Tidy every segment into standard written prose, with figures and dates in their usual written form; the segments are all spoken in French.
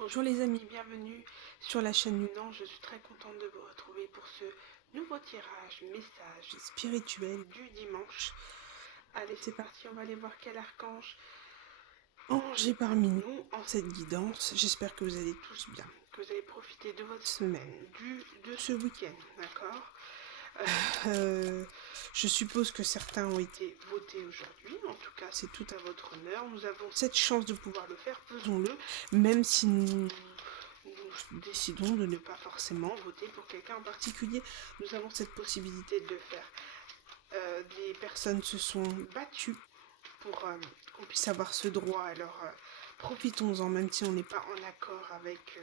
Bonjour les amis, bienvenue sur la chaîne Lunan. Je suis très contente de vous retrouver pour ce nouveau tirage message spirituel du dimanche. Allez, c'est parti, on va aller voir quel archange est parmi nous en cette guidance. J'espère que vous allez tous bien, que vous allez profiter de votre semaine, de ce week-end, d'accord. Je suppose que certains ont été votés aujourd'hui, en tout cas c'est tout à votre honneur. Nous avons cette chance de pouvoir le faire, faisons-le, même si nous décidons de ne pas forcément voter pour quelqu'un en particulier. Nous avons cette possibilité de le faire. Des personnes se sont battues pour qu'on puisse avoir ce droit, alors profitons-en, même si on n'est pas en accord avec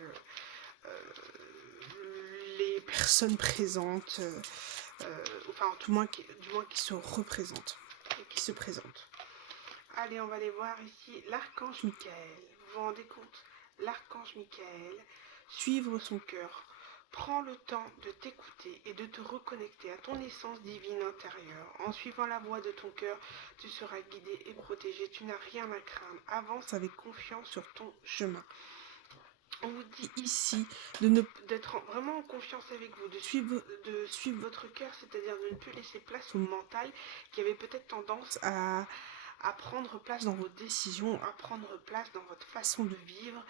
les personnes présentes, enfin du moins qui se représentent et qui se présentent. Allez, on va aller voir ici l'archange Michael. Vous vous rendez compte? L'archange Michael, suivre son cœur. Prends le temps de t'écouter et de te reconnecter à ton essence divine intérieure. En suivant la voie de ton cœur, tu seras guidé et protégé. Tu n'as rien à craindre. Avance avec confiance sur ton chemin. On vous dit ici d'être vraiment en confiance avec vous, de suivre votre cœur, c'est-à-dire de ne plus laisser place au mental qui avait peut-être tendance à prendre place dans vos décisions, à prendre place dans votre façon de vivre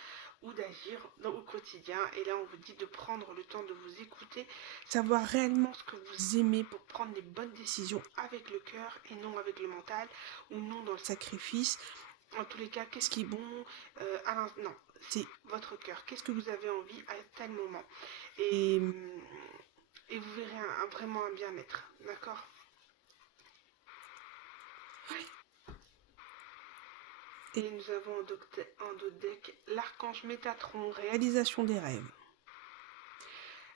ou d'agir au quotidien. Et là, on vous dit de prendre le temps de vous écouter, savoir réellement ce que vous aimez pour prendre les bonnes décisions avec le cœur et non avec le mental ou non dans le sacrifice. En tous les cas, qu'est-ce qui est bon non, c'est votre cœur. Qu'est-ce que vous avez envie à tel moment. Et vous verrez vraiment un bien-être. D'accord? Et nous avons en dos deck l'archange Métatron, réalisation des rêves.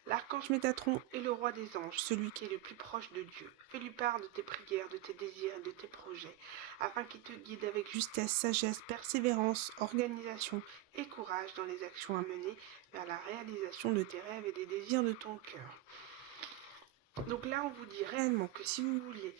L'archange Métatron est le roi des anges, celui qui est le plus proche de Dieu. Fais-lui part de tes prières, de tes désirs et de tes projets, afin qu'il te guide avec justesse, sagesse, persévérance, organisation et courage dans les actions à mener vers la réalisation de tes rêves et des désirs de ton cœur. Donc là, on vous dit réellement que si vous voulez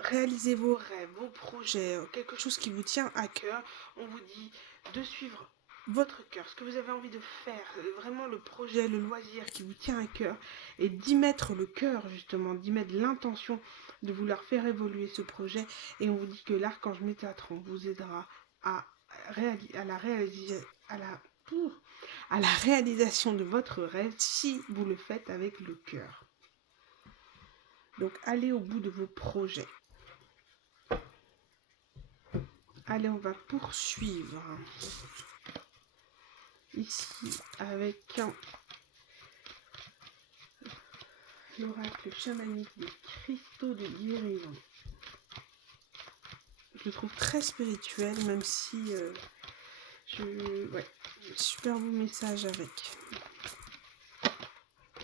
réaliser vos rêves, vos projets, quelque chose qui vous tient à cœur, on vous dit de suivre votre cœur, ce que vous avez envie de faire, vraiment le projet, le loisir qui vous tient à cœur, et d'y mettre le cœur justement, d'y mettre l'intention de vouloir faire évoluer ce projet. Et on vous dit que l'archange Métatron vous aidera à la réalisation de votre rêve si vous le faites avec le cœur. Donc allez au bout de vos projets. Allez, on va poursuivre ici avec l'oracle chamanique des cristaux de guérison. Je le trouve très spirituel, même si super beau message avec.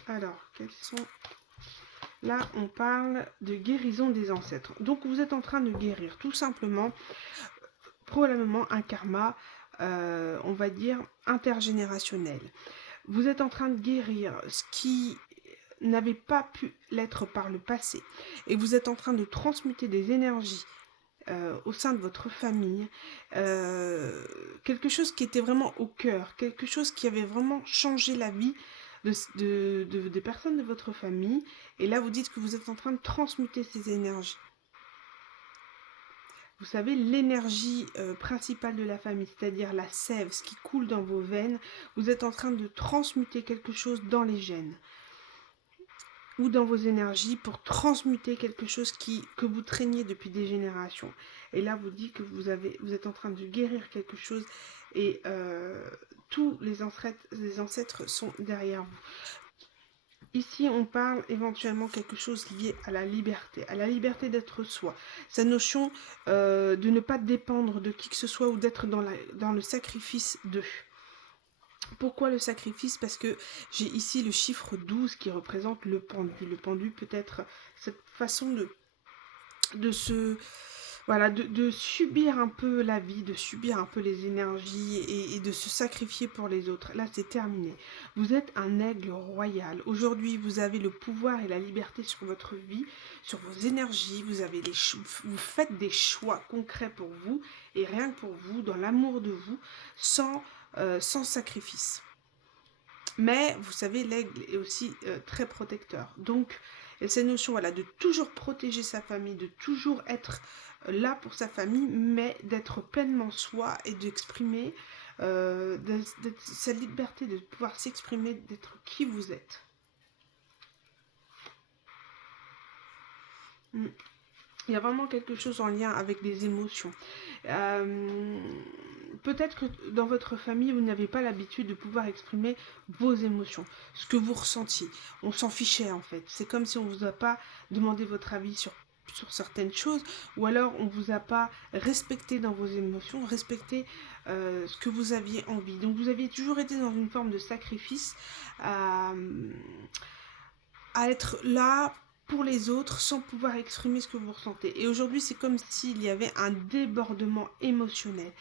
Alors, quels sont... Là, on parle de guérison des ancêtres. Donc, vous êtes en train de guérir, tout simplement, probablement un karma, on va dire, intergénérationnel. Vous êtes en train de guérir ce qui n'avait pas pu l'être par le passé. Et vous êtes en train de transmuter des énergies au sein de votre famille, quelque chose qui était vraiment au cœur, quelque chose qui avait vraiment changé la vie des personnes de votre famille. Et là, vous dites que vous êtes en train de transmuter ces énergies. Vous savez, l'énergie principale de la famille, c'est-à-dire la sève, ce qui coule dans vos veines, vous êtes en train de transmuter quelque chose dans les gènes ou dans vos énergies pour transmuter quelque chose que vous traîniez depuis des générations. Et là, vous dites que vous êtes en train de guérir quelque chose et tous les ancêtres sont derrière vous. Ici, on parle éventuellement quelque chose lié à la liberté d'être soi. Cette notion de ne pas dépendre de qui que ce soit ou d'être dans le sacrifice d'eux. Pourquoi le sacrifice? Parce que j'ai ici le chiffre 12 qui représente le pendu. Le pendu peut être cette façon de subir un peu la vie, de subir un peu les énergies et de se sacrifier pour les autres. Là, c'est terminé. Vous êtes un aigle royal. Aujourd'hui, vous avez le pouvoir et la liberté sur votre vie, sur vos énergies. Vous faites des choix concrets pour vous et rien que pour vous, dans l'amour de vous, sans sans sacrifice. Mais vous savez, l'aigle est aussi très protecteur. Donc, il y a cette notion voilà, de toujours protéger sa famille, de toujours être là pour sa famille, mais d'être pleinement soi et d'exprimer sa liberté, de pouvoir s'exprimer, d'être qui vous êtes. Il y a vraiment quelque chose en lien avec les émotions. Peut-être que dans votre famille, vous n'avez pas l'habitude de pouvoir exprimer vos émotions, ce que vous ressentiez. On s'en fichait en fait. C'est comme si on ne vous a pas demandé votre avis sur certaines choses, ou alors on ne vous a pas respecté dans vos émotions, respecté ce que vous aviez envie. Donc vous aviez toujours été dans une forme de sacrifice à être là pour les autres sans pouvoir exprimer ce que vous ressentez. Et aujourd'hui, c'est comme s'il y avait un débordement émotionnel.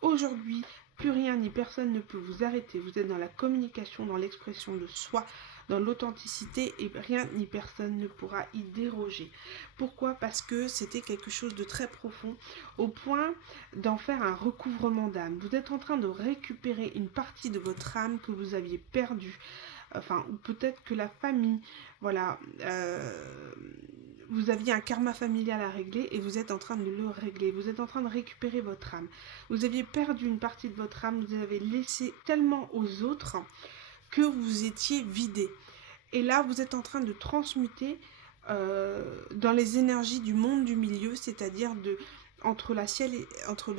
Aujourd'hui, plus rien ni personne ne peut vous arrêter. Vous êtes dans la communication, dans l'expression de soi, dans l'authenticité et rien ni personne ne pourra y déroger. Pourquoi? Parce que c'était quelque chose de très profond au point d'en faire un recouvrement d'âme. Vous êtes en train de récupérer une partie de votre âme que vous aviez perdue. Enfin, ou peut-être que la famille, voilà, vous aviez un karma familial à régler et vous êtes en train de le régler. Vous êtes en train de récupérer votre âme. Vous aviez perdu une partie de votre âme, vous avez laissé tellement aux autres que vous étiez vidé. Et là, vous êtes en train de transmuter dans les énergies du monde du milieu, c'est-à-dire entre le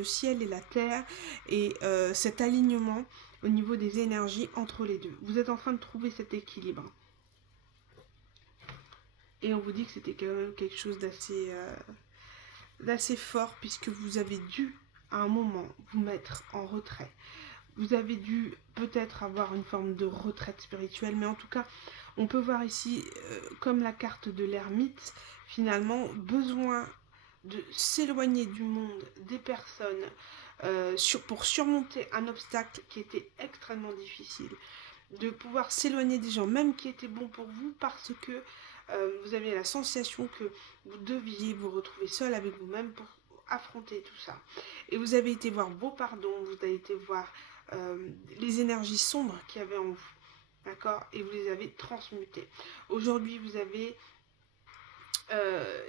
ciel et la terre, et cet alignement au niveau des énergies entre les deux. Vous êtes en train de trouver cet équilibre. Et on vous dit que c'était quand même quelque chose d'assez fort, puisque vous avez dû, à un moment, vous mettre en retrait. Vous avez dû peut-être avoir une forme de retraite spirituelle, mais en tout cas, on peut voir ici, comme la carte de l'ermite, finalement, besoin de s'éloigner du monde, des personnes, pour surmonter un obstacle qui était extrêmement difficile, de pouvoir s'éloigner des gens, même qui étaient bons pour vous, parce que vous aviez la sensation que vous deviez vous retrouver seul avec vous-même pour affronter tout ça. Et vous avez été voir vos pardons, vous avez été voir les énergies sombres qu'il y avait en vous, d'accord? Et vous les avez transmutées. Aujourd'hui, vous avez...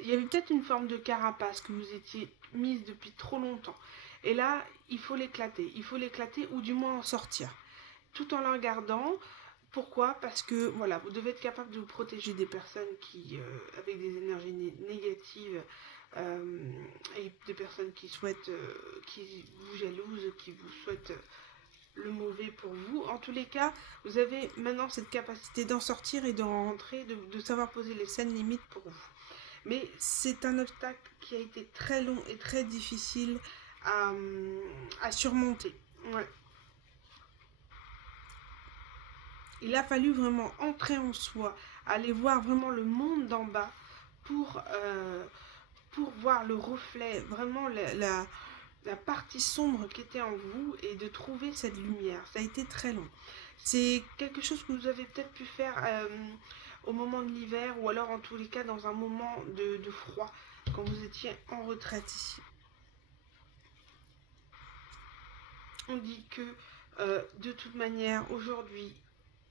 il y avait peut-être une forme de carapace que vous étiez mise depuis trop longtemps. Et là, il faut l'éclater. Il faut l'éclater ou du moins en sortir. Tout en la gardant. Pourquoi? Parce que voilà, vous devez être capable de vous protéger des personnes qui, avec des énergies négatives, et des personnes qui souhaitent, qui vous jalousent, qui vous souhaitent le mauvais pour vous. En tous les cas, vous avez maintenant cette capacité d'en sortir et d'en rentrer, de savoir poser les saines limites pour vous. Mais c'est un obstacle qui a été très long et très difficile à surmonter. Ouais. Il a fallu vraiment entrer en soi, aller voir vraiment le monde d'en bas pour voir le reflet, vraiment la partie sombre qui était en vous et de trouver cette lumière. Ça a été très long. C'est quelque chose que vous avez peut-être pu faire au moment de l'hiver ou alors en tous les cas dans un moment de froid, quand vous étiez en retraite ici. On dit que de toute manière, aujourd'hui,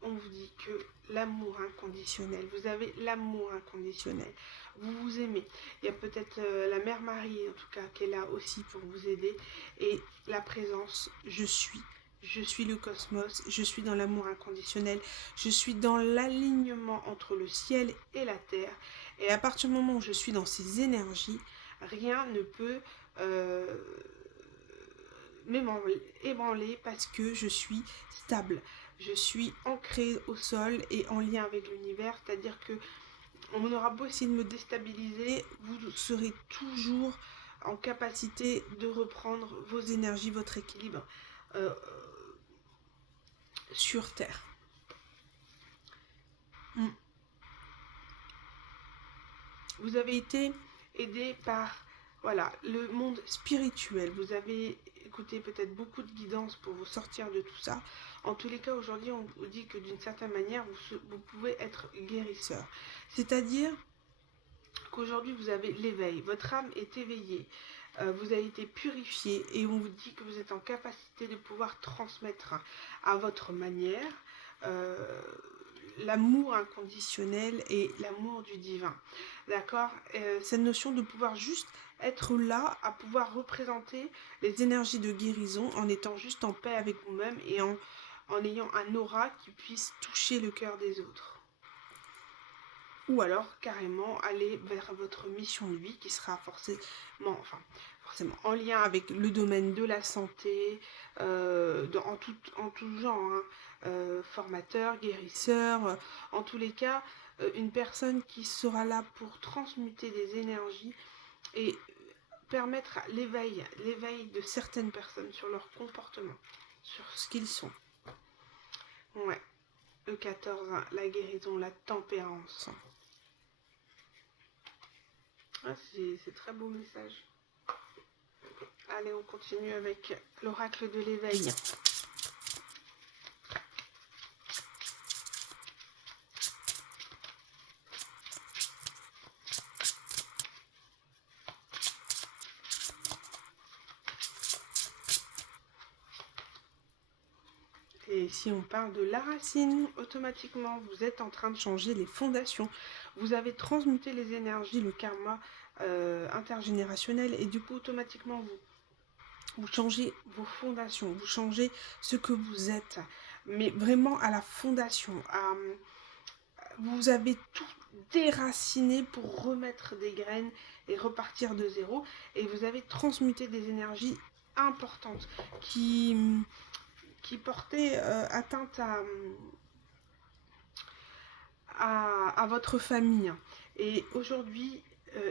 on vous dit que l'amour inconditionnel, vous avez l'amour inconditionnel, vous vous aimez. Il y a peut-être la Mère Marie, en tout cas, qui est là aussi pour vous aider. Et la présence, je suis le cosmos, je suis dans l'amour inconditionnel, je suis dans l'alignement entre le ciel et la terre. Et à partir du moment où je suis dans ces énergies, rien ne peut m'ébranler parce que je suis stable. Je suis ancrée au sol et en lien avec l'univers, c'est-à-dire que on aura beau essayer de me déstabiliser, vous serez toujours en capacité de reprendre vos énergies, votre équilibre sur Terre. Vous avez été aidé par voilà, le monde spirituel. Vous avez écouté peut-être beaucoup de guidance pour vous sortir de tout ça. En tous les cas, aujourd'hui, on vous dit que d'une certaine manière, vous pouvez être guérisseur. C'est-à-dire qu'aujourd'hui, vous avez l'éveil. Votre âme est éveillée. vous avez été purifié et on vous dit que vous êtes en capacité de pouvoir transmettre à votre manière l'amour inconditionnel et l'amour du divin. D'accord? Cette notion de pouvoir juste être là, à pouvoir représenter les énergies de guérison en étant juste en paix avec vous-même et en ayant un aura qui puisse toucher le cœur des autres. Ou alors carrément aller vers votre mission de vie qui sera forcément en lien avec le domaine de la santé, en tout genre, hein, formateur, guérisseur, en tous les cas, une personne qui sera là pour transmuter des énergies et permettre l'éveil de certaines personnes sur leur comportement, sur ce qu'ils sont. Ouais, le 14, hein, la guérison, la tempérance. Ah, c'est très beau message. Allez, on continue avec l'oracle de l'éveil. Et si on parle de la racine, automatiquement, vous êtes en train de changer les fondations. Vous avez transmuté les énergies, le karma intergénérationnel, et du coup, automatiquement, vous changez vos fondations, vous changez ce que vous êtes, mais vraiment à la fondation. Vous avez tout déraciné pour remettre des graines et repartir de zéro, et vous avez transmuté des énergies importantes qui portaient atteinte à votre famille. Et aujourd'hui,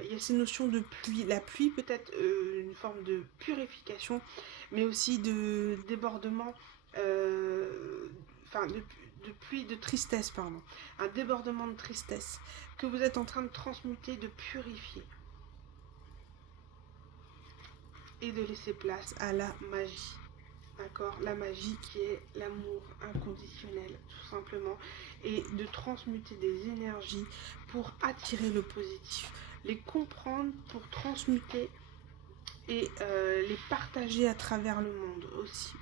il y a ces notions de pluie. La pluie peut être une forme de purification, mais aussi de débordement, de pluie, de tristesse, pardon. Un débordement de tristesse que vous êtes en train de transmuter, de purifier. Et de laisser place à la magie. D'accord? La magie qui est l'amour inconditionnel, tout simplement. Et de transmuter des énergies pour attirer le positif. Les comprendre pour transmuter et les partager à travers le monde aussi.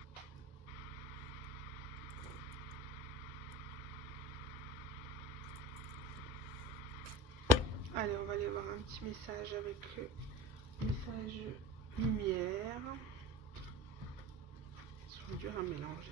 Allez, on va aller voir un petit message avec le message lumière. Ils sont durs à mélanger.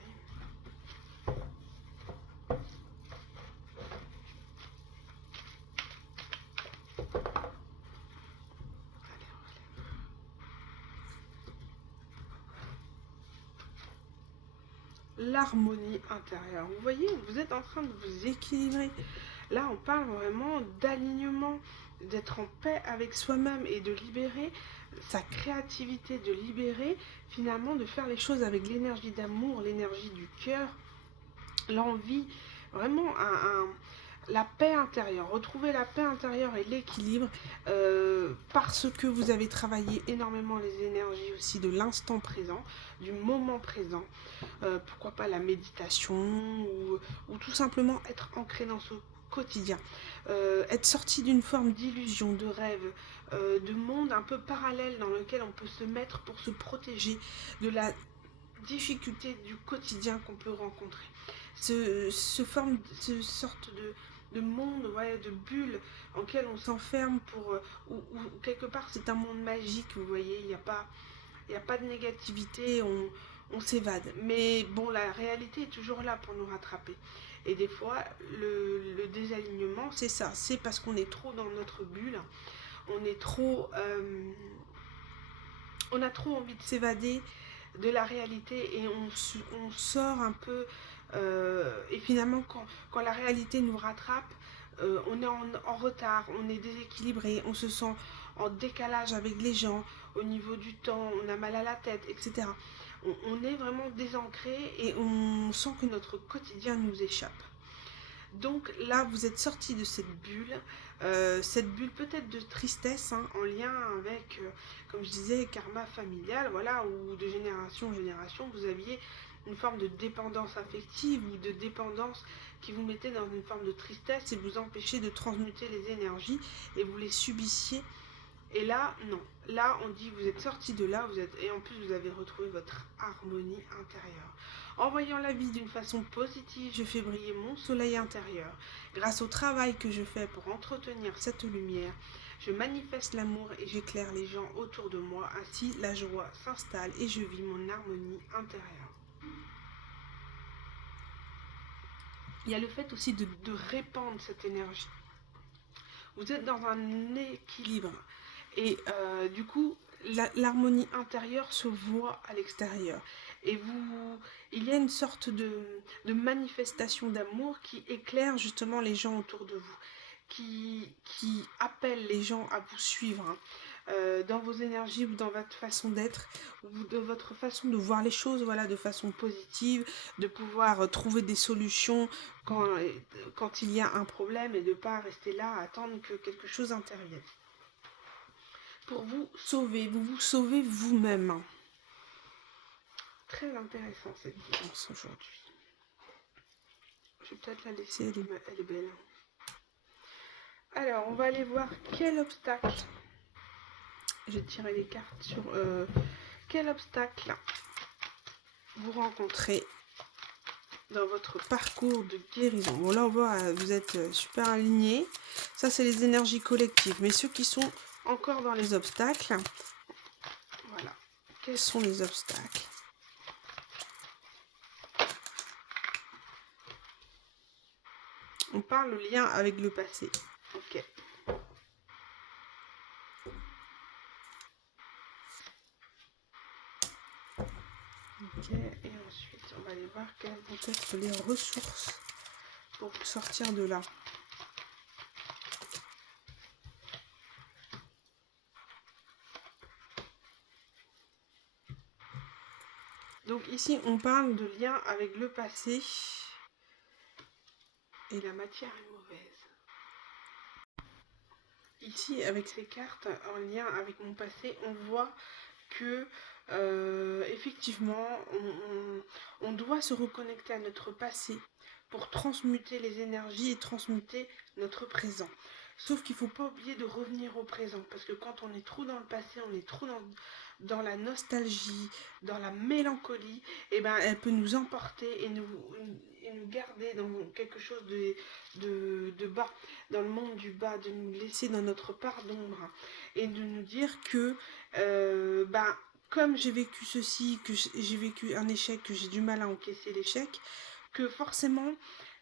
L'harmonie intérieure. Vous voyez, vous êtes en train de vous équilibrer. Là, on parle vraiment d'alignement, d'être en paix avec soi-même et de libérer sa créativité, de libérer finalement, de faire les choses avec l'énergie d'amour, l'énergie du cœur, l'envie, vraiment la paix intérieure. Retrouver la paix intérieure et l'équilibre parce que vous avez travaillé énormément les énergies aussi de l'instant présent, du moment présent. Pourquoi pas la méditation ou tout simplement être ancré dans ce quotidien. Être sorti d'une forme d'illusion, de rêve, de monde un peu parallèle dans lequel on peut se mettre pour se protéger de la difficulté du quotidien qu'on peut rencontrer. Ce sorte de monde, ouais, de bulle en lequel on s'enferme pour ou quelque part c'est un monde magique, vous voyez, il n'y a pas de négativité, on s'évade. Mais bon, la réalité est toujours là pour nous rattraper. Et des fois, le désalignement, c'est ça. C'est parce qu'on est trop dans notre bulle. On est trop... on a trop envie de s'évader de la réalité et on sort un peu. Et finalement, quand la réalité nous rattrape, on est en retard, on est déséquilibré, on se sent en décalage avec les gens, au niveau du temps, on a mal à la tête, etc. On est vraiment désancré et on sent que notre quotidien nous échappe. Donc là, vous êtes sorti de cette bulle peut-être de tristesse, hein, en lien avec, comme je disais, karma familial, voilà, ou de génération en génération, vous aviez une forme de dépendance affective ou de dépendance qui vous mettait dans une forme de tristesse et vous empêchait de transmuter les énergies et vous les subissiez Et là, non. Là, on dit que vous êtes sorti de là, et en plus, vous avez retrouvé votre harmonie intérieure. En voyant la vie d'une façon positive, je fais briller mon soleil intérieur. Grâce au travail que je fais pour entretenir cette lumière, je manifeste l'amour et j'éclaire les gens autour de moi. Ainsi, la joie s'installe et je vis mon harmonie intérieure. Il y a le fait aussi de répandre cette énergie. Vous êtes dans un équilibre. Et du coup, l'harmonie intérieure se voit à l'extérieur. Et il y a une sorte de manifestation d'amour qui éclaire justement les gens autour de vous, qui appelle les gens à vous suivre. Dans vos énergies ou dans votre façon d'être, ou de votre façon de voir les choses, voilà, de façon positive, de pouvoir trouver des solutions quand il y a un problème et de ne pas rester là à attendre que quelque chose intervienne. Pour vous sauver, vous vous sauvez vous-même. Très intéressant cette guidance aujourd'hui. Je vais peut-être la laisser, elle est belle. Alors, on va aller voir quel obstacle. J'ai tiré les cartes sur quel obstacle vous rencontrez dans votre parcours de guérison. Bon, là, on voit, vous êtes super alignés. Ça, c'est les énergies collectives. Mais ceux qui sont encore dans les obstacles, voilà. Quels sont les obstacles? On parle le lien avec le passé. Ok. Ok, et ensuite, on va aller voir quelles vont être les ressources pour vous sortir de là. Donc ici, on parle de lien avec le passé et la matière est mauvaise. Ici, avec ces cartes en lien avec mon passé, on voit que effectivement, on doit se reconnecter à notre passé pour transmuter les énergies et transmuter notre présent. Sauf qu'il ne faut pas oublier de revenir au présent, parce que quand on est trop dans le passé, on est trop dans la nostalgie, dans la mélancolie, et ben elle peut nous emporter et nous garder dans quelque chose de bas, dans le monde du bas, de nous laisser dans notre part d'ombre, et de nous dire que comme j'ai vécu ceci, que j'ai vécu un échec, que j'ai du mal à encaisser l'échec, que forcément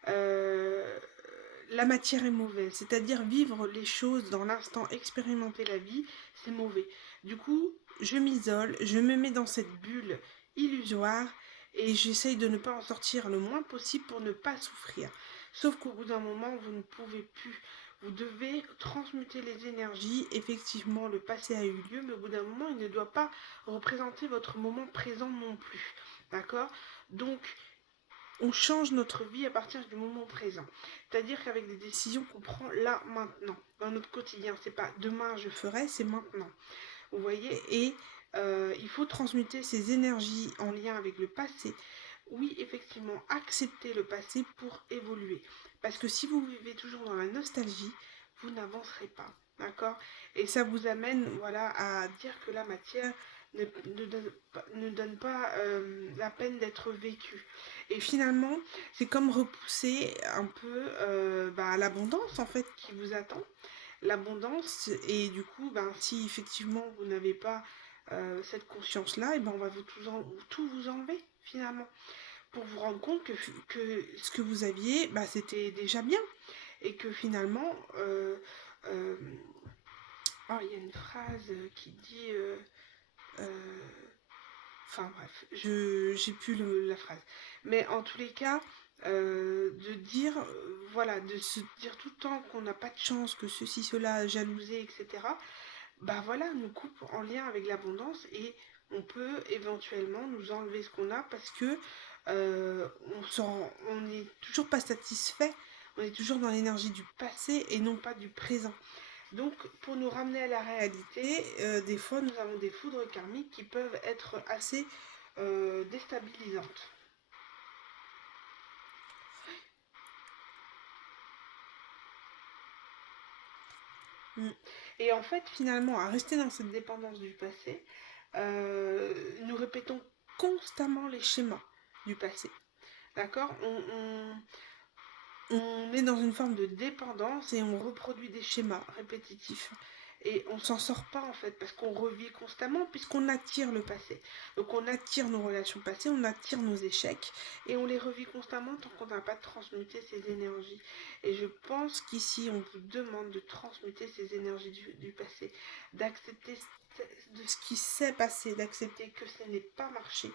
la matière est mauvaise. C'est-à-dire vivre les choses dans l'instant, expérimenter la vie, c'est mauvais. Du coup, je m'isole, je me mets dans cette bulle illusoire et j'essaye de ne pas en sortir le moins possible pour ne pas souffrir. Sauf qu'au bout d'un moment, vous ne pouvez plus. Vous devez transmuter les énergies. Effectivement, le passé a eu lieu, mais au bout d'un moment, il ne doit pas représenter votre moment présent non plus. D'accord? Donc, on change notre vie à partir du moment présent. C'est-à-dire qu'avec des décisions qu'on prend là, maintenant, dans notre quotidien. C'est pas demain je ferai, c'est maintenant. Vous voyez? Et il faut transmuter ces énergies en lien avec le passé. Oui, effectivement, accepter le passé pour évoluer. Parce que si vous vivez toujours dans la nostalgie, vous n'avancerez pas. D'accord? Et ça vous amène, voilà, à dire que la matière ne donne pas la peine d'être vécue. Et finalement, c'est comme repousser un peu l'abondance en fait qui vous attend. L'abondance, et du coup, si effectivement vous n'avez pas cette conscience-là, et on va tout vous enlever finalement. Pour vous rendre compte que ce que vous aviez, c'était déjà bien. Et que finalement, il y a une phrase qui dit... Enfin bref, j'ai plus la phrase. Mais en tous les cas, de dire, de se dire tout le temps qu'on n'a pas de chance, que ceci, cela, jalouser, etc. Nous coupe en lien avec l'abondance et on peut éventuellement nous enlever ce qu'on a parce que on n'est toujours pas satisfait, on est toujours dans l'énergie du passé et non pas du présent. Donc, pour nous ramener à la réalité, des fois, nous avons des foudres karmiques qui peuvent être assez déstabilisantes. Et en fait, finalement, à rester dans cette dépendance du passé, nous répétons constamment les schémas du passé. D'accord, on est dans une forme de dépendance et on reproduit des schémas répétitifs. Et on s'en sort pas en fait parce qu'on revit constamment puisqu'on attire le passé. Donc on attire nos relations passées, on attire nos échecs et on les revit constamment tant qu'on n'a pas transmuté ces énergies. Et je pense qu'ici on vous demande de transmuter ces énergies du passé, d'accepter de ce qui s'est passé, d'accepter que ça n'ait pas marché,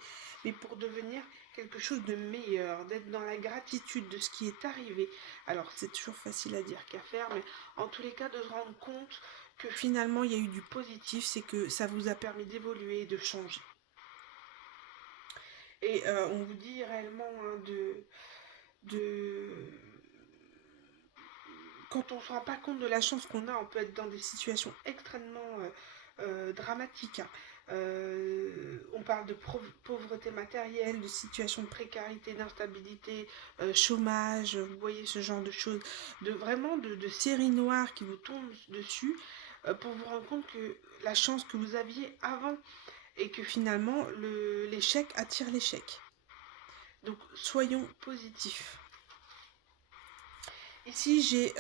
mais pour devenir quelque chose de meilleur, d'être dans la gratitude de ce qui est arrivé. Alors c'est toujours facile à dire qu'à faire, mais en tous les cas de se rendre compte que finalement il y a eu du positif, c'est que ça vous a permis d'évoluer et de changer. Et on vous dit réellement hein, de... Quand on ne se rend pas compte de la chance qu'on a, on peut être dans des situations extrêmement dramatiques. Hein. On parle de pauvreté matérielle, de situations de précarité, d'instabilité, chômage, vous voyez ce genre de choses, vraiment de séries noires qui vous tombent dessus pour vous rendre compte que la chance que vous aviez avant et que finalement l'échec attire l'échec. Donc soyons positifs. Ici, j'ai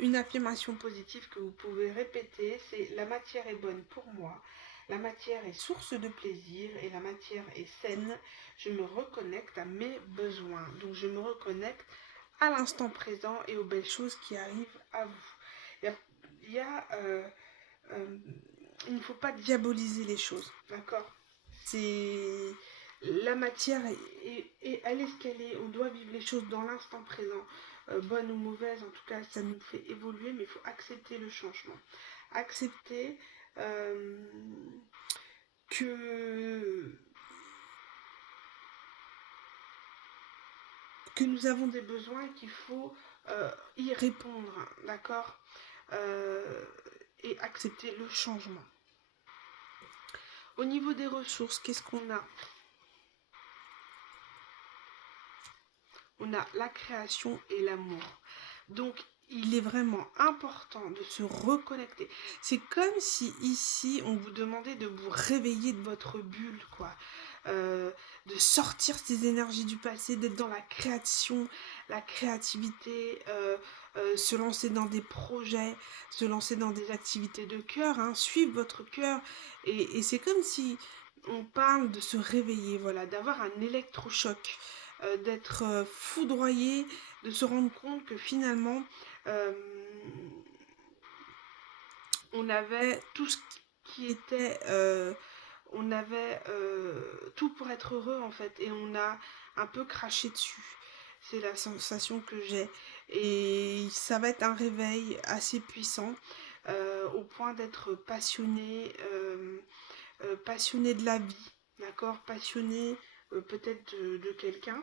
une affirmation positive que vous pouvez répéter, c'est « La matière est bonne pour moi, la matière est source de plaisir et la matière est saine. Je me reconnecte à mes besoins. » Donc, je me reconnecte à l'instant présent et aux belles choses qui arrivent à vous. Il ne faut pas diaboliser les choses, d'accord ? C'est... La matière, elle est ce qu'elle est. On doit vivre les choses dans l'instant présent. Bonne ou mauvaise, en tout cas, ça nous fait évoluer, mais il faut accepter le changement. Accepter que nous avons des besoins et qu'il faut y répondre, d'accord et accepter le changement. Au niveau des ressources, qu'est-ce qu'on a ? On a la création et l'amour. Donc, il est vraiment important de se reconnecter. C'est comme si ici, on vous demandait de vous réveiller de votre bulle, quoi. De sortir ces énergies du passé, d'être dans la création, la créativité, se lancer dans des projets, se lancer dans des activités de cœur, hein, suivre votre cœur. Et c'est comme si on parle de se réveiller, voilà, d'avoir un électrochoc. D'être foudroyé, de se rendre compte que finalement on avait tout ce qui était on avait tout pour être heureux en fait et on a un peu craché dessus. C'est la sensation que j'ai et ça va être un réveil assez puissant au point d'être passionné passionné de la vie, d'accord, passionné peut-être de quelqu'un.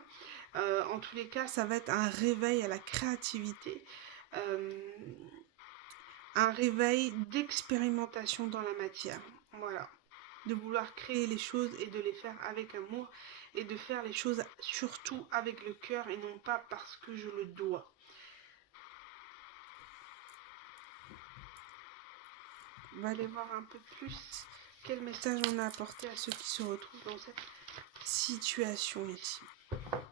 En tous les cas, ça va être un réveil à la créativité, un réveil d'expérimentation dans la matière. Voilà. De vouloir créer les choses et de les faire avec amour et de faire les choses surtout avec le cœur et non pas parce que je le dois. On va aller voir un peu plus quel message on a apporté à ceux qui se retrouvent dans cette situation ici. Voilà,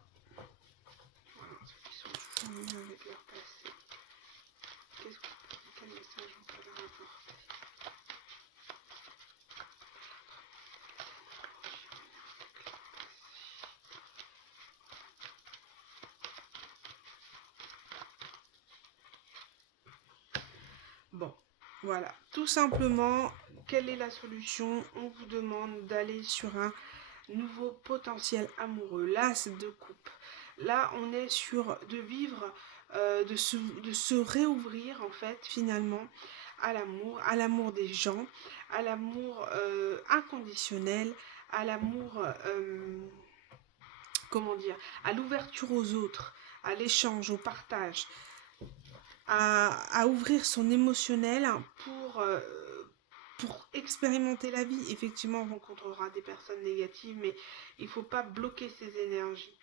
ceux qui sont toujours avec leur passé. Quel message on peut leur apporter? Bon, voilà. Tout simplement, quelle est la solution? On vous demande d'aller sur un nouveau potentiel amoureux, l'as de coupe. Là, on est sur de vivre, de se réouvrir en fait, finalement, à l'amour des gens, à l'amour inconditionnel, à l'amour, comment dire, à l'ouverture aux autres, à l'échange, au partage, à ouvrir son émotionnel pour expérimenter la vie. Effectivement, on rencontrera des personnes négatives, mais il ne faut pas bloquer ces énergies.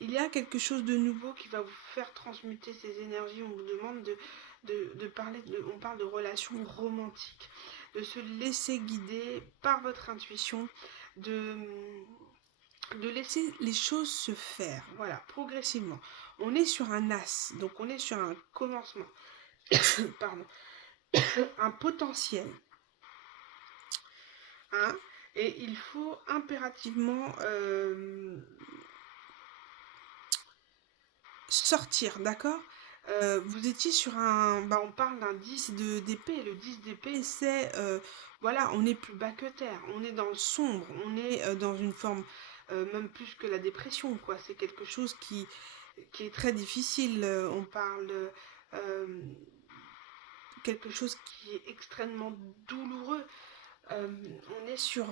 Il y a quelque chose de nouveau qui va vous faire transmuter ces énergies. On vous demande on parle de relations romantiques, de se laisser guider par votre intuition, de laisser les choses se faire, voilà, progressivement. On est sur un as, donc on est sur un commencement, pardon, un potentiel, hein, et il faut impérativement sortir, d'accord. Vous étiez sur un... Bah, on parle d'un 10 d'épée. Le 10 d'épée, c'est... voilà, on est plus bas que terre. On est dans le sombre. On est dans une forme... même plus que la dépression, quoi. C'est quelque chose qui est très difficile. On parle de... quelque chose qui est extrêmement douloureux. On est sur...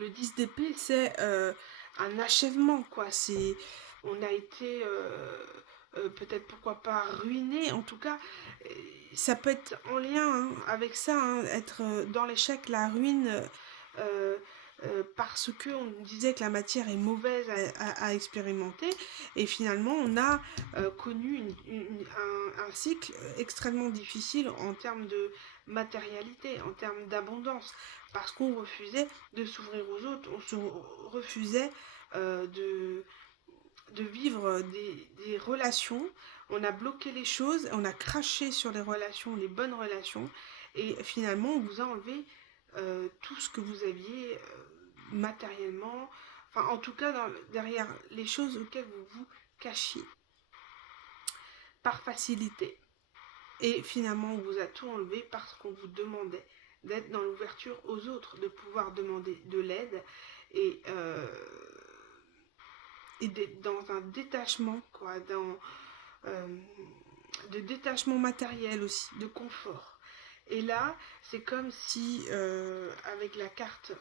le 10 d'épée, c'est un achèvement, quoi. C'est... On a été... peut-être pourquoi pas ruiné, en tout cas ça peut être en lien, hein, avec ça, hein, être dans l'échec, la ruine, parce que on disait que la matière est mauvaise à expérimenter, et finalement on a connu un cycle extrêmement difficile en termes de matérialité, en termes d'abondance, parce qu'on refusait de s'ouvrir aux autres, on se refusait de vivre des relations, on a bloqué les choses, on a craché sur les relations, les bonnes relations, et finalement on vous a enlevé tout ce que vous aviez matériellement, enfin en tout cas derrière les choses auxquelles vous vous cachiez, par facilité. Et finalement on vous a tout enlevé parce qu'on vous demandait d'être dans l'ouverture aux autres, de pouvoir demander de l'aide, et d'être dans un détachement, quoi, de détachement matériel aussi, de confort. Et là, c'est comme si, avec la carte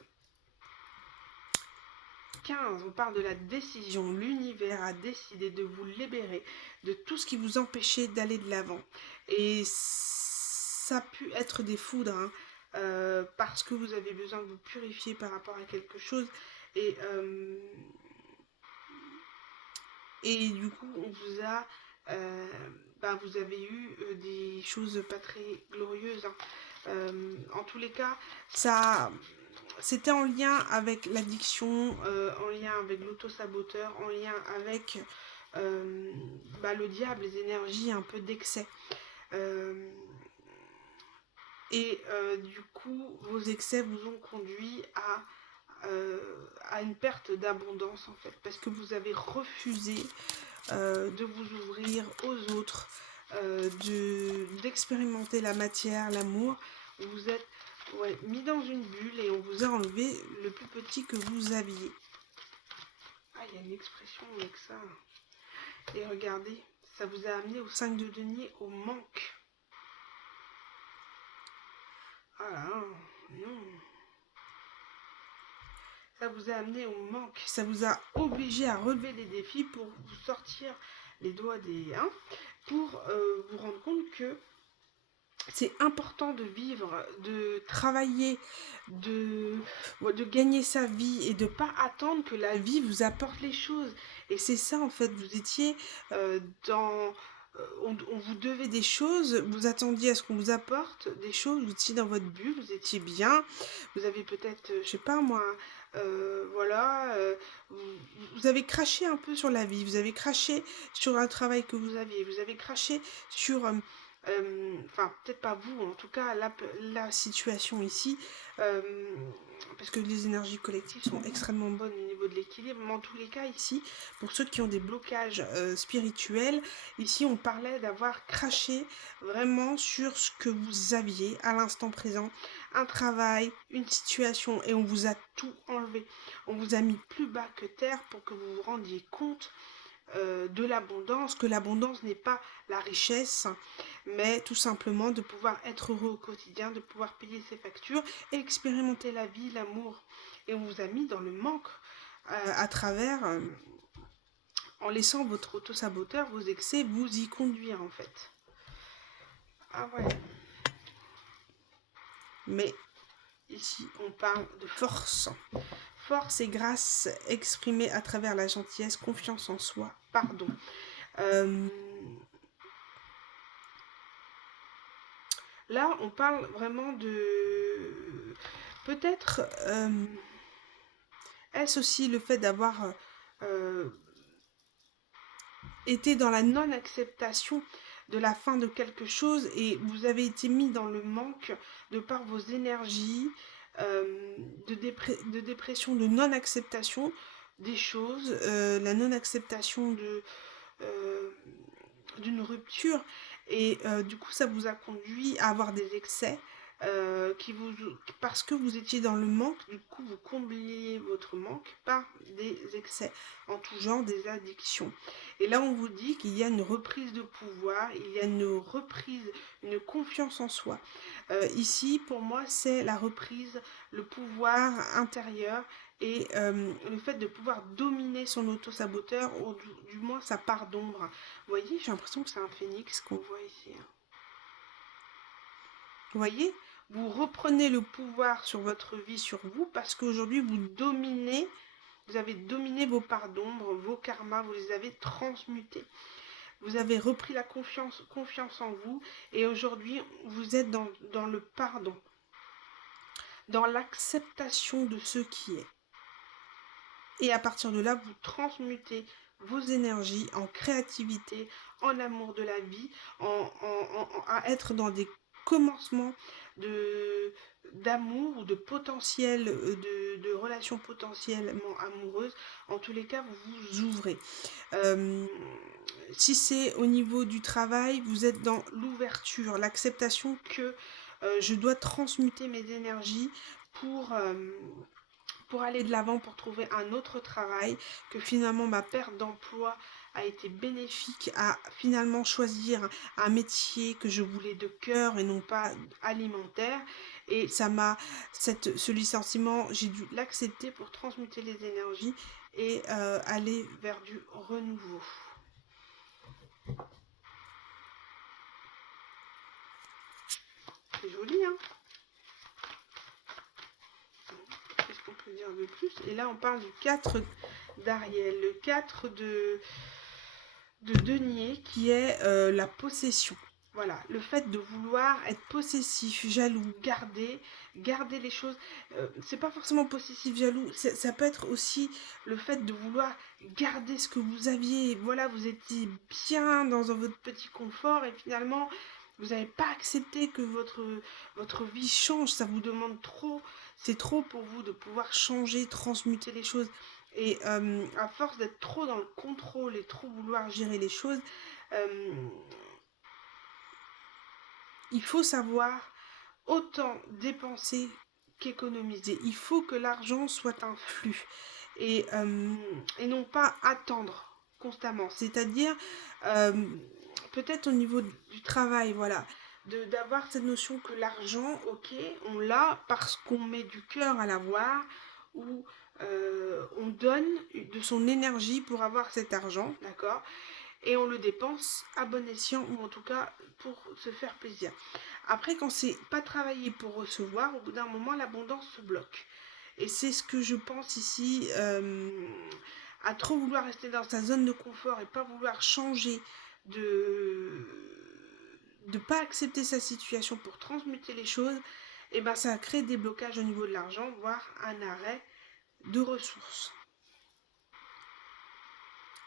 15, on parle de la décision. L'univers a décidé de vous libérer de tout ce qui vous empêchait d'aller de l'avant. Et ça a pu être des foudres, hein, parce que vous avez besoin de vous purifier par rapport à quelque chose. Et du coup, on vous a... vous avez eu des choses pas très glorieuses, hein. En tous les cas, ça... C'était en lien avec l'addiction, en lien avec l'auto-saboteur, en lien avec le diable, les énergies un peu d'excès. Du coup, vos excès vous ont conduit à une perte d'abondance, en fait, parce que vous avez refusé de vous ouvrir aux autres, d'expérimenter la matière, l'amour. Vous êtes mis dans une bulle et on vous a enlevé le plus petit que vous aviez. Ah, il y a une expression avec ça. Et regardez, ça vous a amené au 5 de denier, au manque. Ah là, non. Ça vous a amené au manque. Ça vous a obligé à relever des défis pour vous sortir les doigts des... Hein, pour vous rendre compte que c'est important de vivre, de travailler, de gagner sa vie et de ne pas attendre que la vie vous apporte les choses. Et c'est ça, en fait, vous étiez dans... on vous devait des choses, vous attendiez à ce qu'on vous apporte des choses, vous étiez dans votre bulle, vous étiez bien, vous avez peut-être, je sais pas moi, vous avez craché un peu sur la vie, vous avez craché sur un travail que vous aviez, vous avez craché sur... peut-être pas vous, en tout cas la situation ici, parce que les énergies collectives sont extrêmement bonnes au niveau de l'équilibre, mais en tous les cas ici, pour ceux qui ont des blocages spirituels, ici on parlait d'avoir craché vraiment sur ce que vous aviez à l'instant présent, un travail, une situation, et on vous a tout enlevé, on vous a mis plus bas que terre pour que vous vous rendiez compte de l'abondance, que l'abondance n'est pas la richesse, mais tout simplement de pouvoir être heureux au quotidien, de pouvoir payer ses factures et expérimenter la vie, l'amour. Et on vous a mis dans le manque à travers, en laissant votre auto-saboteur, vos excès, vous y conduire, en fait. Ah ouais. Mais ici, on parle de force. Force et grâce exprimée à travers la gentillesse, confiance en soi, pardon. Là, on parle vraiment de... Peut-être, est-ce aussi le fait d'avoir été dans la non-acceptation de la fin de quelque chose et vous avez été mis dans le manque de par vos énergies, de dépression, de non-acceptation des choses, la non-acceptation euh, d'une rupture et du coup ça vous a conduit à avoir des excès qui vous, parce que vous étiez dans le manque, du coup vous combliez votre manque par des excès en tout genre, des addictions. Et là on vous dit qu'il y a une reprise de pouvoir, il y a une reprise, une confiance en soi. Ici pour moi c'est la reprise, le pouvoir intérieur et le fait de pouvoir dominer son auto-saboteur, ou du moins sa part d'ombre. Vous voyez, j'ai l'impression que c'est un phénix qu'on voit ici. Vous voyez, vous reprenez le pouvoir sur votre vie, sur vous, parce qu'aujourd'hui vous dominez, vous avez dominé vos parts d'ombre, vos karmas, vous les avez transmutés. Vous avez repris la confiance en vous et aujourd'hui vous êtes dans le pardon, dans l'acceptation de ce qui est. Et à partir de là, vous transmutez vos énergies en créativité, en amour de la vie, à être dans des commencements d'amour ou de potentiel, de relations potentiellement amoureuses. En tous les cas, vous vous ouvrez. Si c'est au niveau du travail, vous êtes dans l'ouverture, l'acceptation que je dois transmuter mes énergies pour aller de l'avant, pour trouver un autre travail, que finalement ma perte d'emploi a été bénéfique à finalement choisir un métier que je voulais de cœur et non pas alimentaire. Et ça m'a, ce licenciement, j'ai dû l'accepter pour transmuter les énergies et aller vers du renouveau. C'est joli, hein? Qu'est-ce qu'on peut dire de plus? Et là, on parle du 4 d'Ariel, le 4 de denier qui est la possession. Voilà, le fait de vouloir être possessif, jaloux, garder les choses. C'est pas forcément possessif, jaloux, ça peut être aussi le fait de vouloir garder ce que vous aviez. Voilà, vous étiez bien dans votre petit confort et finalement, vous n'avez pas accepté que votre vie change. Ça vous demande trop. C'est trop pour vous de pouvoir changer, transmuter les choses. Et à force d'être trop dans le contrôle et trop vouloir gérer les choses, il faut savoir autant dépenser qu'économiser. Il faut que l'argent soit un flux et non pas attendre constamment. C'est-à-dire, peut-être au niveau du travail, voilà, d'avoir cette notion que l'argent, ok, on l'a parce qu'on met du cœur à l'avoir, ou on donne de son énergie pour avoir cet argent, d'accord, et on le dépense à bon escient, ou en tout cas pour se faire plaisir. Après, quand c'est pas travaillé pour recevoir, au bout d'un moment, l'abondance se bloque. Et c'est ce que je pense ici, à trop vouloir rester dans sa zone de confort et pas vouloir changer, de pas accepter sa situation pour transmuter les choses, et ben ça crée des blocages au niveau de l'argent, voire un arrêt de ressources.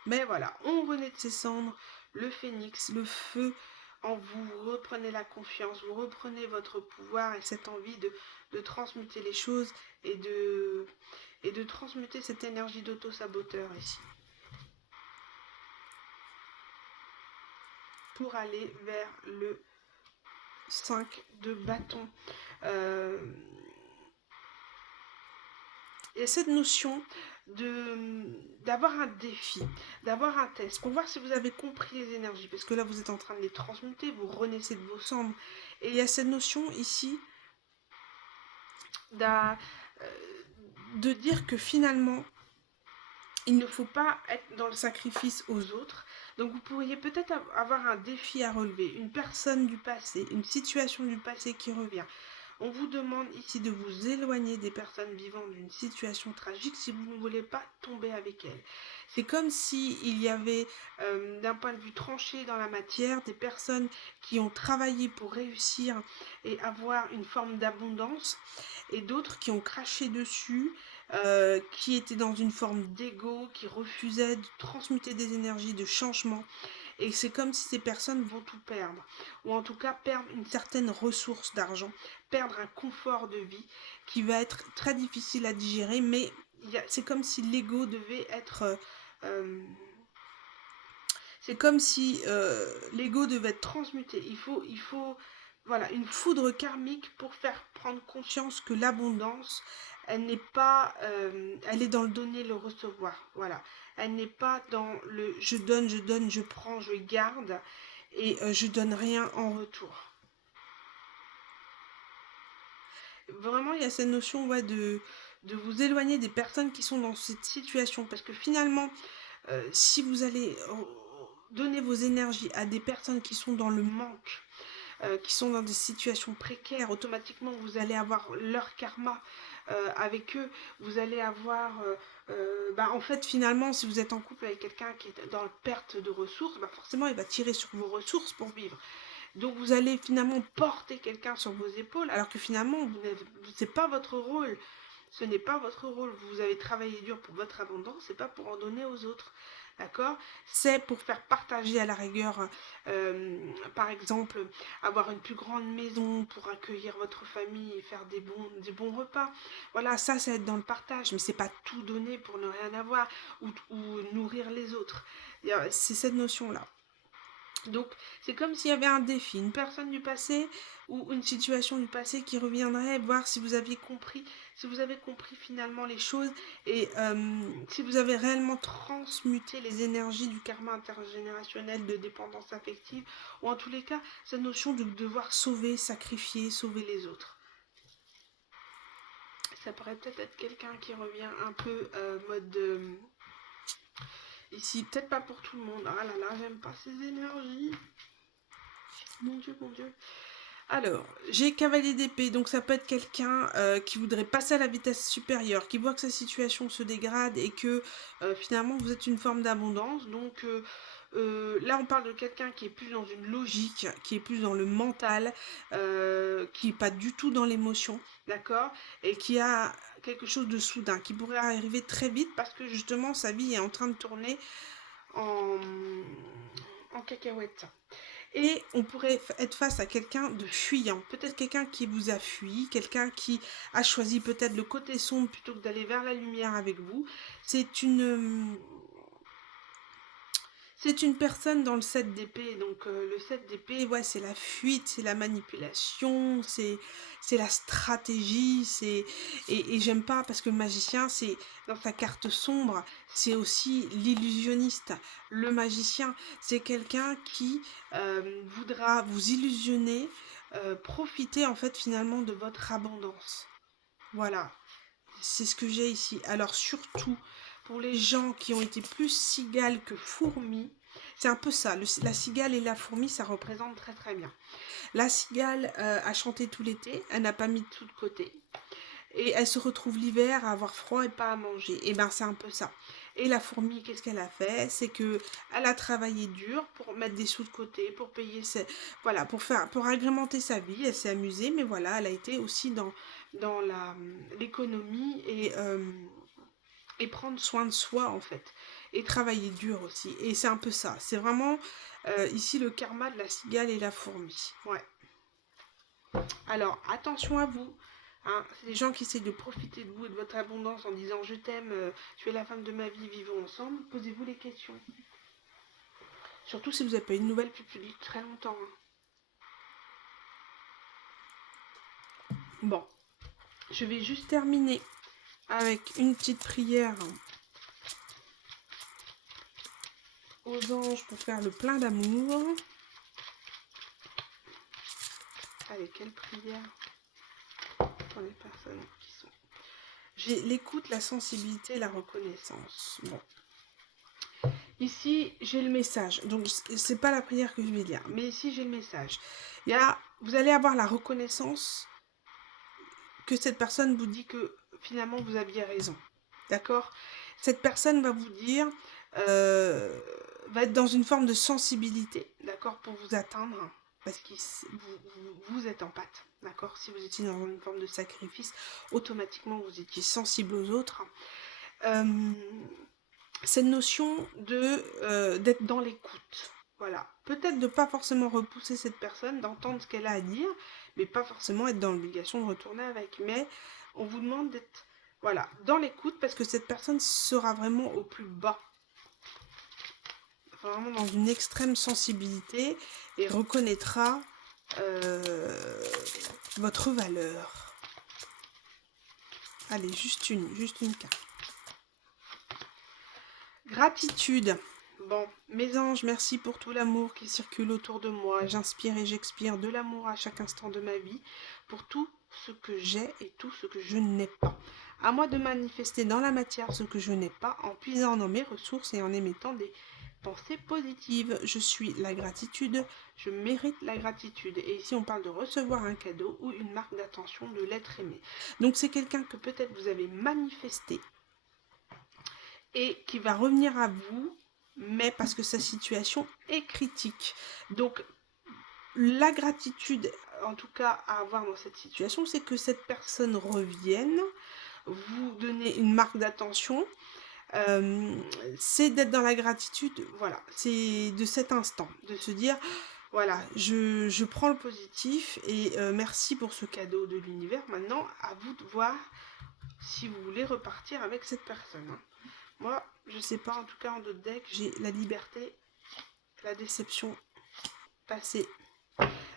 Mais voilà, on renaît de ses cendres, le phénix, le feu en vous, vous reprenez la confiance, vous reprenez votre pouvoir et cette envie de transmuter les choses et de transmuter cette énergie d'auto-saboteur ici. Pour aller vers le 5 de bâton. Il y a cette notion d'avoir un défi, d'avoir un test, pour voir si vous avez compris les énergies, parce que là vous êtes en train de les transmuter, vous renaissez de vos cendres. Et il y a cette notion ici de dire que finalement, il ne faut pas être dans le sacrifice aux autres. Donc vous pourriez peut-être avoir un défi à relever, une personne du passé, une situation du passé qui revient. On vous demande ici de vous éloigner des personnes vivant d'une situation tragique si vous ne voulez pas tomber avec elles. C'est comme s'il y avait, d'un point de vue tranché dans la matière, des personnes qui ont travaillé pour réussir et avoir une forme d'abondance, et d'autres qui ont craché dessus, qui étaient dans une forme d'ego, qui refusaient de transmuter des énergies de changement. Et c'est comme si ces personnes vont tout perdre, ou en tout cas perdre une certaine ressource d'argent, perdre un confort de vie qui va être très difficile à digérer, mais c'est comme si l'ego devait être... c'est comme si l'ego devait être transmuté. Il faut voilà, une foudre karmique pour faire prendre conscience que l'abondance, elle n'est pas, elle est dans le donner, le recevoir. Voilà, elle n'est pas dans le je donne, je prends, je garde et je donne rien en retour. Vraiment, il y a cette notion, ouais, de vous éloigner des personnes qui sont dans cette situation, parce que finalement, si vous allez donner vos énergies à des personnes qui sont dans le manque, qui sont dans des situations précaires, automatiquement vous allez avoir leur karma avec eux. Vous allez avoir, en fait, finalement, si vous êtes en couple avec quelqu'un qui est dans la perte de ressources, forcément il va tirer sur vos ressources pour vivre. Donc vous allez finalement porter quelqu'un sur vos épaules, alors que finalement c'est pas votre rôle. Ce n'est pas votre rôle. Vous avez travaillé dur pour votre abondance, c'est pas pour en donner aux autres. D'accord? C'est pour faire partager à la rigueur, par exemple, avoir une plus grande maison pour accueillir votre famille et faire des bons repas. Voilà, ça c'est être dans le partage, mais c'est pas tout donner pour ne rien avoir ou nourrir les autres. C'est cette notion-là. Donc, c'est comme s'il y avait un défi, une personne du passé ou une situation du passé qui reviendrait voir si vous aviez compris, si vous avez compris finalement les choses et si vous avez réellement transmuté les énergies du karma intergénérationnel de dépendance affective, ou en tous les cas, cette notion de devoir sauver, sacrifier, sauver les autres. Ça pourrait peut-être être quelqu'un qui revient un peu mode... ici, peut-être pas pour tout le monde. Ah là là, j'aime pas ces énergies. Mon Dieu, mon Dieu. Alors, j'ai cavalier d'épée, donc ça peut être quelqu'un qui voudrait passer à la vitesse supérieure, qui voit que sa situation se dégrade et que finalement vous êtes une forme d'abondance. Donc là, on parle de quelqu'un qui est plus dans une logique, qui est plus dans le mental, qui n'est pas du tout dans l'émotion, d'accord? Et qui a quelque chose de soudain, qui pourrait arriver très vite parce que justement sa vie est en train de tourner en, en cacahuète. Et on pourrait être face à quelqu'un de fuyant, peut-être quelqu'un qui vous a fui, quelqu'un qui a choisi peut-être le côté sombre plutôt que d'aller vers la lumière avec vous. C'est une personne dans le 7 d'épée, donc le 7 d'épée, ouais, c'est la fuite, c'est la manipulation, c'est la stratégie, et j'aime pas parce que le magicien, c'est dans sa carte sombre, c'est aussi l'illusionniste. Le magicien, c'est quelqu'un qui voudra vous illusionner, profiter en fait finalement de votre abondance. Voilà, c'est ce que j'ai ici. Alors surtout, pour les gens qui ont été plus cigales que fourmis, c'est un peu ça. La cigale et la fourmi, ça représente très très bien. La cigale a chanté tout l'été, elle n'a pas mis tout de côté. Et elle se retrouve l'hiver à avoir froid et pas à manger. Et ben c'est un peu ça. Et la fourmi, qu'est-ce qu'elle a fait? C'est que elle a travaillé dur pour mettre des sous de côté, pour payer voilà, pour agrémenter sa vie. Elle s'est amusée, mais voilà, elle a été aussi dans l'économie et prendre soin de soi en fait. Et travailler dur aussi. Et c'est un peu ça. C'est vraiment ici le karma de la cigale et la fourmi. Ouais. Alors attention à vous. Hein, c'est des gens qui essayent de profiter de vous et de votre abondance en disant je t'aime, tu es la femme de ma vie, vivons ensemble. Posez-vous les questions. Surtout si vous n'avez pas eu de nouvelles depuis très longtemps. Hein. Bon, je vais juste terminer avec une petite prière aux anges pour faire le plein d'amour. Allez, quelle prière pour les personnes qui sont... J'ai l'écoute, la sensibilité, la reconnaissance. Bon. Ici, j'ai le message. Donc, c'est pas la prière que je vais lire. Mais ici, j'ai le message. Vous allez avoir la reconnaissance que cette personne vous dit que finalement vous aviez raison. D'accord? Cette personne va vous dire, va être dans une forme de sensibilité, d'accord, pour vous atteindre, parce que vous êtes en pâte, d'accord? Si vous étiez dans une forme de sacrifice, automatiquement vous étiez sensible aux autres. Cette notion d'être dans l'écoute. Voilà. Peut-être de pas forcément repousser cette personne, d'entendre ce qu'elle a à dire, mais pas forcément être dans l'obligation de retourner avec. Mais on vous demande d'être voilà, dans l'écoute parce que cette personne sera vraiment au plus bas. Vraiment dans une extrême sensibilité et reconnaîtra votre valeur. Allez, juste une carte. Gratitude. Bon, mes anges, merci pour tout l'amour qui circule autour de moi. J'inspire et j'expire de l'amour à chaque instant de ma vie pour tout ce que j'ai et tout ce que je n'ai pas. À moi de manifester dans la matière ce que je n'ai pas en puisant dans mes ressources et en émettant des pensées positives. Je suis la gratitude, je mérite la gratitude. Et ici, on parle de recevoir un cadeau ou une marque d'attention de l'être aimé. Donc, c'est quelqu'un que peut-être vous avez manifesté et qui va revenir à vous, mais parce que sa situation est critique. Donc, la gratitude, en tout cas, à avoir dans cette situation, c'est que cette personne revienne, vous donner une marque d'attention. C'est d'être dans la gratitude, voilà, c'est de cet instant, de se dire, voilà, je prends le positif et merci pour ce cadeau de l'univers. Maintenant, à vous de voir si vous voulez repartir avec cette personne. Hein. Moi, je sais pas, en tout cas en d'autres decks, j'ai la liberté, la déception, passé.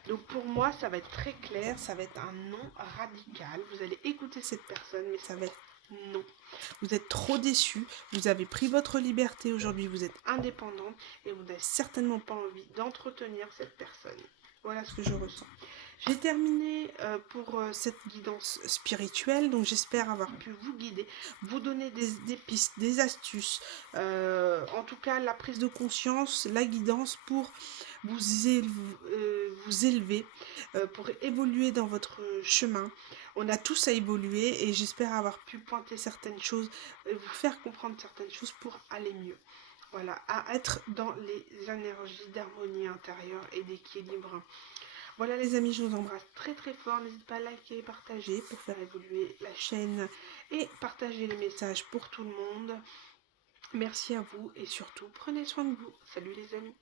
Donc pour moi, ça va être très clair, ça va être un non radical. Vous allez écouter cette personne, mais ça va être non. Vous êtes trop déçu, vous avez pris votre liberté aujourd'hui, vous êtes indépendante et vous n'avez certainement pas envie d'entretenir cette personne. Voilà ce que je ressens. J'ai terminé pour cette guidance spirituelle, donc j'espère avoir pu vous guider, vous donner des pistes, des astuces, en tout cas la prise de conscience, la guidance pour vous élever, pour évoluer dans votre chemin. On a tous à évoluer et j'espère avoir pu pointer certaines choses, vous faire comprendre certaines choses pour aller mieux. Voilà, à être dans les énergies d'harmonie intérieure et d'équilibre. Voilà les amis, je vous embrasse très très fort. N'hésitez pas à liker et partager pour faire évoluer la chaîne et partager les messages pour tout le monde. Merci à vous et surtout, prenez soin de vous. Salut les amis.